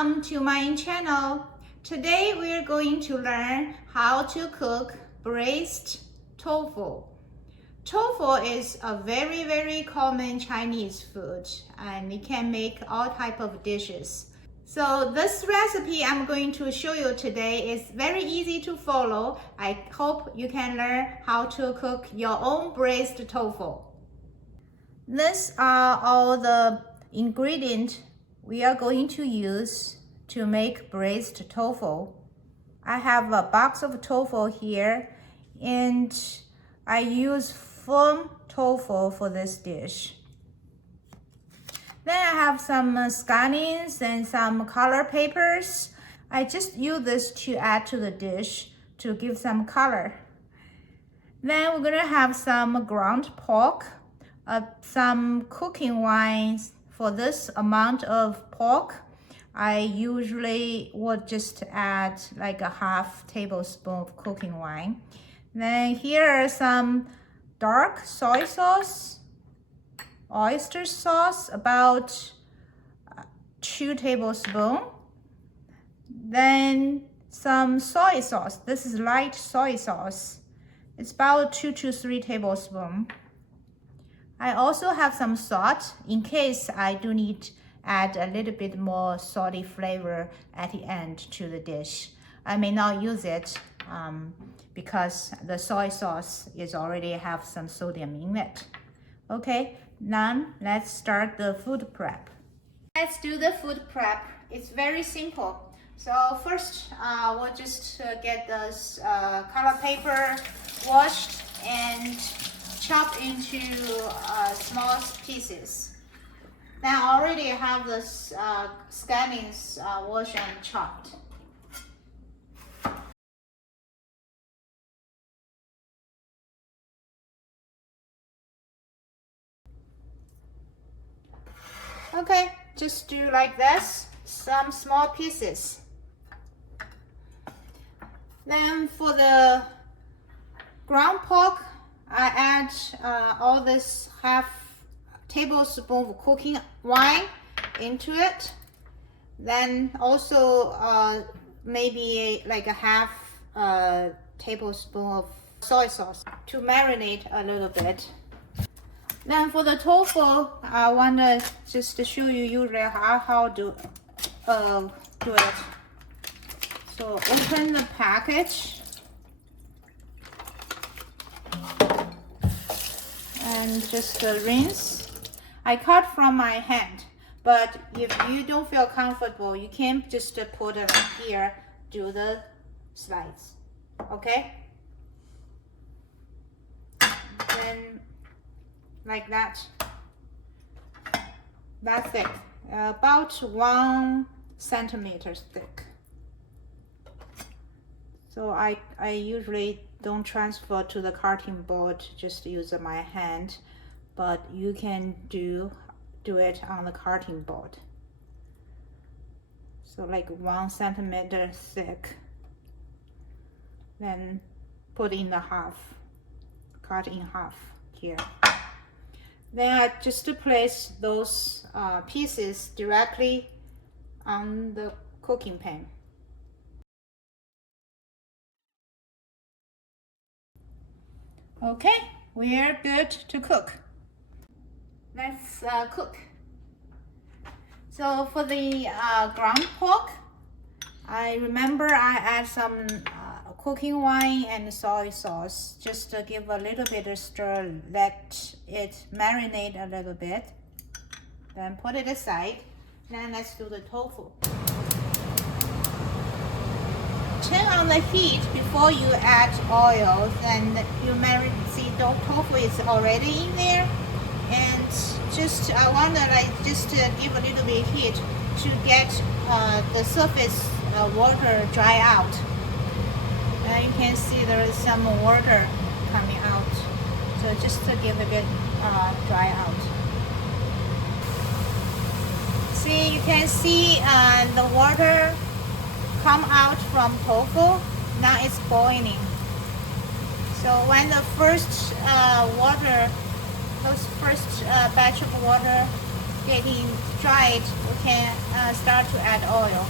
Welcome to my channel. Today we are going to learn how to cook braised tofu. Tofu is a very common Chinese food and it can make all type of dishes. So this recipe I'm going to show you today is very easy to follow. I hope you can learn how to cook your own braised tofu. These are all the ingredients we are going to use to make braised tofu. I have a box of tofu here and I use firm tofu for this dish. Then I have some scallions and some color papers. I just use this to add to the dish to give some color. Then we're gonna have some ground pork, some cooking wine. For this amount of pork, I usually would just add like a half tablespoon of cooking wine. Then here are some dark soy sauce, oyster sauce, about 2 tablespoons. Then some soy sauce. This is light soy sauce. It's about 2 to 3 tablespoons. I also have some salt in case I do need to add a little bit more salty flavor at the end to the dish. I may not use it because the soy sauce is already have some sodium in it. Okay, now let's start the food prep. Let's do the food prep. It's very simple. So first, we'll just get the color paper washed and chopped into small pieces. Then I already have the scallions washed and chopped. Okay, just do like this, some small pieces. Then for the ground pork, I add all this half tablespoon of cooking wine into it. Then also maybe like a half tablespoon of soy sauce to marinate a little bit. Then for the tofu, I want to just show you usually how to do it. So open the package. And just rinse. I cut from my hand, but if you don't feel comfortable, you can just put it here, do the slides. Okay? Then like that. That's thick, about 1 centimeter thick. So I usually don't transfer to the cutting board, just use my hand, but you can do it on the cutting board. So like 1 centimeter thick, then put in the half, cut in half here. Then I just place those pieces directly on the cooking pan. Okay, we are good to cook. Let's cook. So for the ground pork, I remember I add some cooking wine and soy sauce just to give a little bit of stir, let it marinate a little bit. Then put it aside. Then let's do the tofu. Turn on the heat before you add oil, and you marinate. See, the tofu is already in there, and just I want to just give a little bit heat to get the surface water dry out. And you can see there is some water coming out, so just to give a bit dry out. See, you can see the water come out from tofu. Now it's boiling. So when the first water, those first batch of water getting dried, we can start to add oil.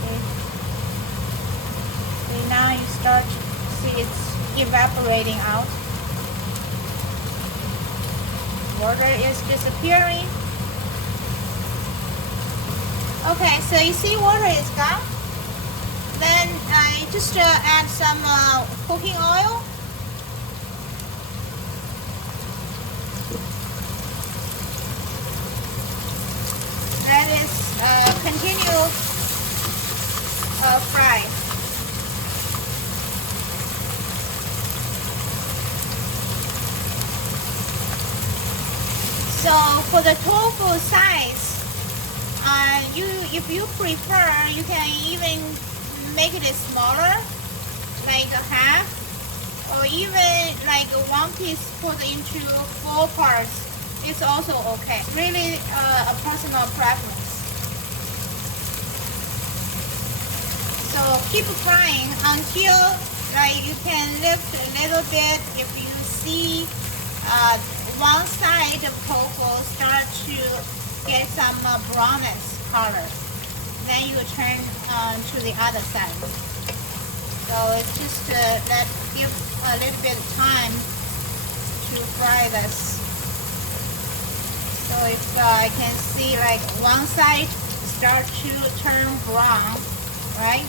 Okay. So now you start to see it's evaporating out. Water is disappearing. Okay, so you see water is gone. Then I just add some cooking oil. Let it continue fry. So for the tofu size, if you prefer, you can even make it smaller, like a half, or even like one piece put into 4 parts. It's also okay. Really a personal preference. So keep frying until you can lift a little bit. If you see one side of tofu start to get some brownish color, then you turn to the other side. So it's just give a little bit of time to fry this. So if I can see like one side start to turn brown, right?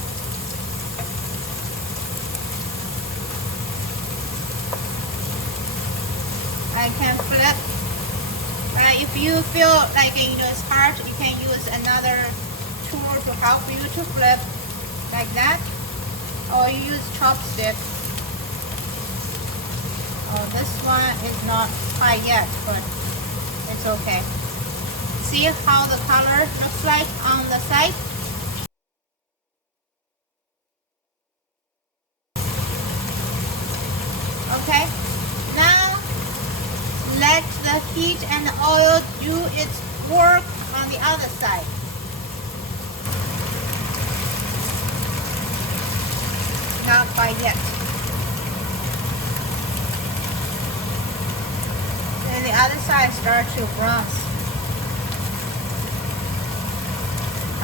I can flip. If you feel like it's hard, you can use another tool to help you to flip like that, or you use chopstick. Oh, this one is not quite yet, but it's okay. See how the color looks like on the side? Okay, now let the heat and the oil do its work on the other side. Not quite yet. And the other side starts to bronze.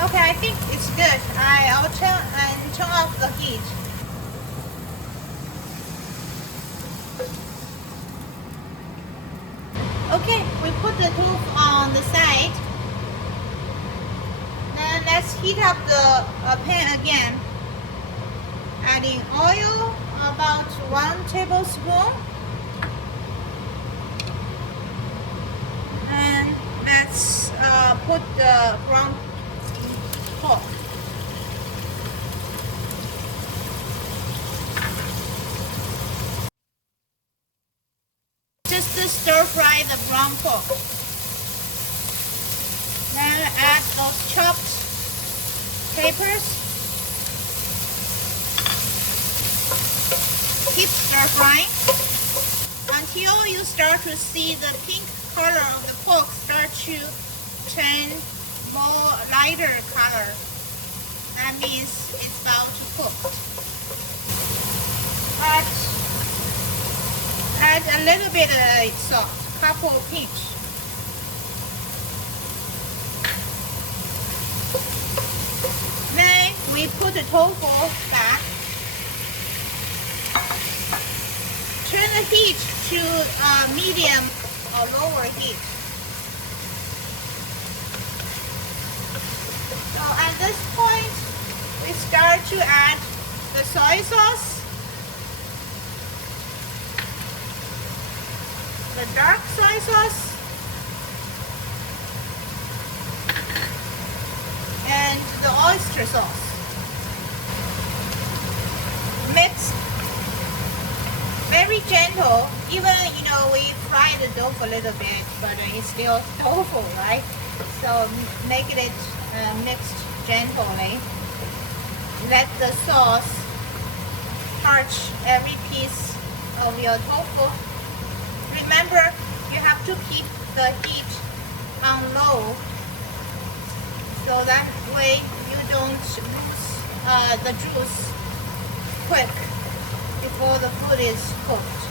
Okay, I think it's good. I'll turn off the heat. Okay, we put the tofu on the side. Then let's heat up the pan again. Adding oil, about 1 tablespoon. And let's put the ground pork. Just stir fry the brown pork. Then add those chopped peppers. Keep stir frying until you start to see the pink color of the pork start to turn more lighter color. That means it's about to cook. Add a little bit of salt, couple pinch. Then we put the tofu back. Turn the heat to medium or lower heat. So at this point, we start to add the soy sauce, the dark soy sauce, and the oyster sauce. Mix very gentle. Even we fry the tofu a little bit, but it's still tofu, right? So make it mixed gently. Let the sauce touch every piece of your tofu. Remember, you have to keep the heat on low, so that way you don't lose the juice quick before the food is cooked.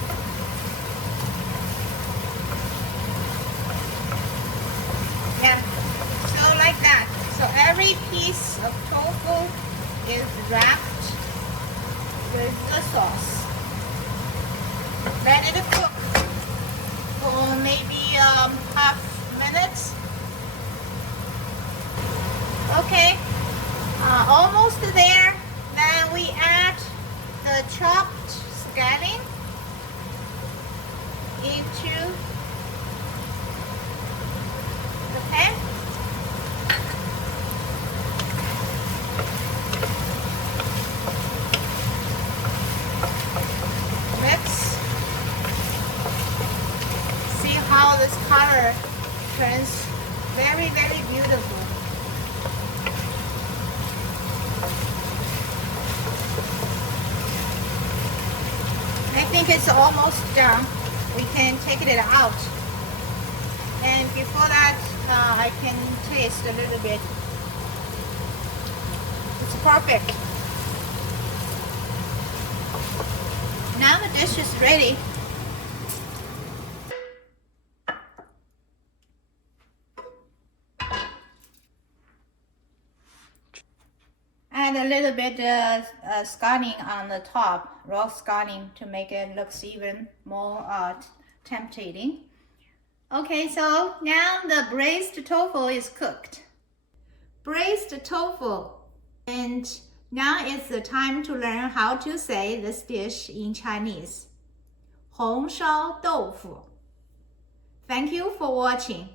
wrapped with the sauce. Let it cook for maybe half minutes. Okay, almost there. Then we add the chopped scallion into the pan. Mix. See how this color turns very, very beautiful. I think it's almost done. We can take it out. And before that, I can taste a little bit. It's perfect. Now the dish is ready. Add a little bit scallion on the top, raw scallion, to make it looks even more tempting. Okay, so now the braised tofu is cooked. Braised tofu. And now is the time to learn how to say this dish in Chinese. 红烧豆腐. Thank you for watching.